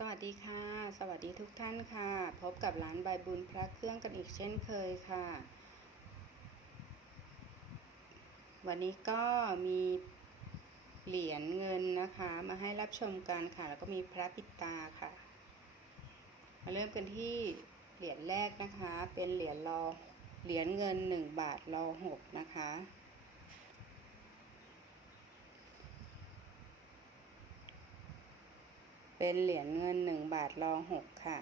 สวัสดีค่ะ สวัสดีทุกท่านค่ะ พบกับร้านใบบุญพระเครื่องกันอีกเช่นเคยค่ะ วันนี้ก็มีเหรียญเงินนะคะ มาให้รับชมกันค่ะ แล้วก็มีพระปิดตาค่ะ มาเริ่มกันที่เหรียญแรกนะคะ เป็นเหรียญรอเหรียญเงินหนึ่งบาทรอหกนะคะ เป็นเหรียญเงินหนึ่งบาทรองหกค่ะ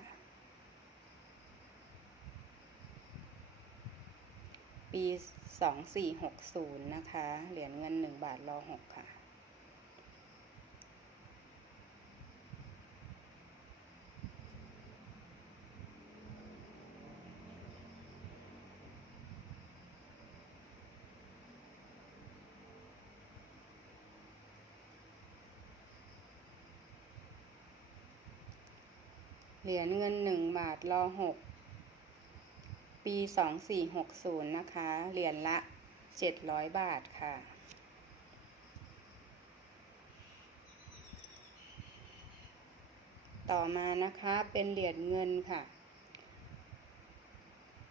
ปีสองสี่หกศูนย์นะคะ เหรียญเงินหนึ่งบาทรองหกค่ะ เหรียญเงินหนึ่งบาทรอหกปีสองสี่หกศูนย์นะคะ เหรียญละเจ็ดร้อยบาทค่ะ ต่อมานะคะเป็นเหรียญเงินค่ะ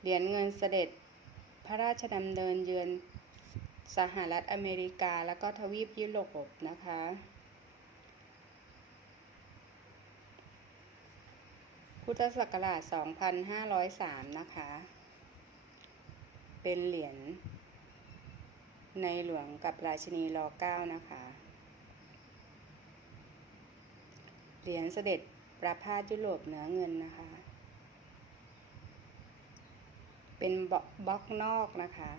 เหรียญเงินเสด็จพระราชดำเนินเยือนสหรัฐอเมริกาแล้วก็ทวีปยุโรปนะคะ พุทธศักราช 2503 นะคะ เป็นเหรียญในหลวงกับราชินีรอ9นะคะ เหรียญเสด็จประพาสยุโรปเหนือเงินนะคะ เป็นบล็อกนอกนะคะ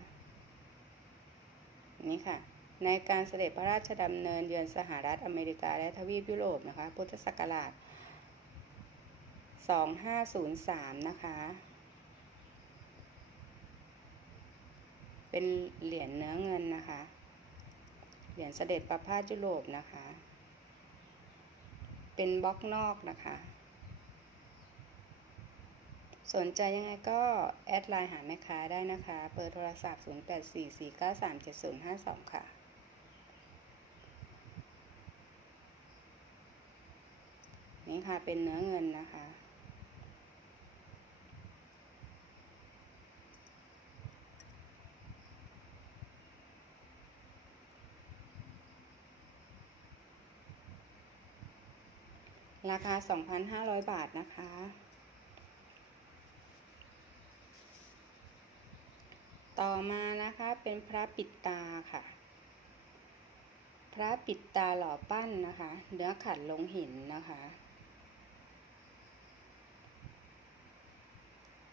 นี่ค่ะ ในการเสด็จพระราชดำเนินเยือนสหรัฐอเมริกาและทวีปยุโรปนะคะ พุทธศักราช2503 นะคะ เป็นเหรียญเนื้อเงินนะคะ เหรียญเสด็จประพาสยุโรปนะคะ เป็นบล็อกนอกนะคะ สนใจยังไงก็แอดไลน์หาแม่ค้าได้นะคะเบอร์โทรศัพท์ 0844937052 ค่ะนี่ค่ะเป็นเนื้อเงินนะคะ ราคา 2,500 บาทนะคะ ต่อมานะคะเป็นพระปิดตาค่ะ พระปิดตาหล่อปั้นนะคะ เนื้อขัดลงหินนะคะ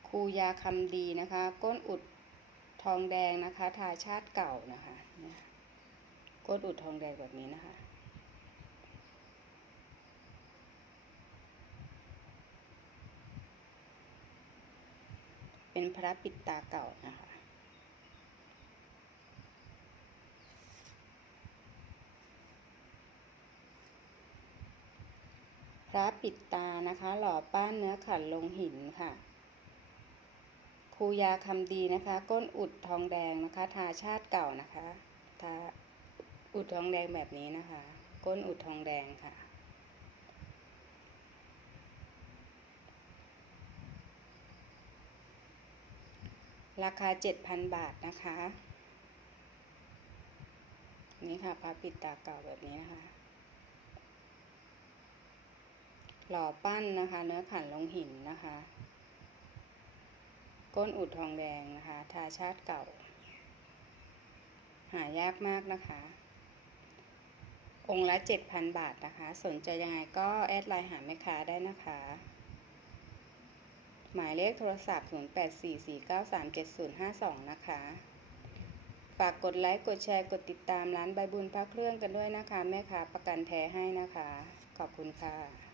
คูยาคำดีนะคะ ก้นอุดทองแดงนะคะ ทาชาติเก่านะคะก้นอุดทองแดงแบบนี้นะคะ เป็นพระปิดตาเก่านะคะพระปิดตานะคะ หล่อป้านเนื้อขัดลงหินค่ะครูยาคำดีนะคะ ก้นอุดทองแดงนะคะ ทาชาติเก่านะคะ ทาอุดทองแดงแบบนี้นะคะ ก้นอุดทองแดงค่ะ ราคา 7,000 บาทนะคะ นี่ค่ะพระปิดตาเก่าแบบนี้นะคะ หล่อปั้นนะคะ เนื้อขันลงหินนะคะ ก้นอุดทองแดงนะคะ ทาชาติเก่า หายากมากนะคะ องค์ละ 7,000 บาทนะคะ สนใจยังไงก็แอดไลน์หาแม่ค้าได้นะคะ หมายเลขโทรศัพท์ 0844937052 นะคะ ฝากกดไลค์ กดแชร์ กดติดตามร้านใบบุญพระเครื่องกันด้วยนะคะ แม่ค้าประกันแท้ให้นะคะ ขอบคุณค่ะ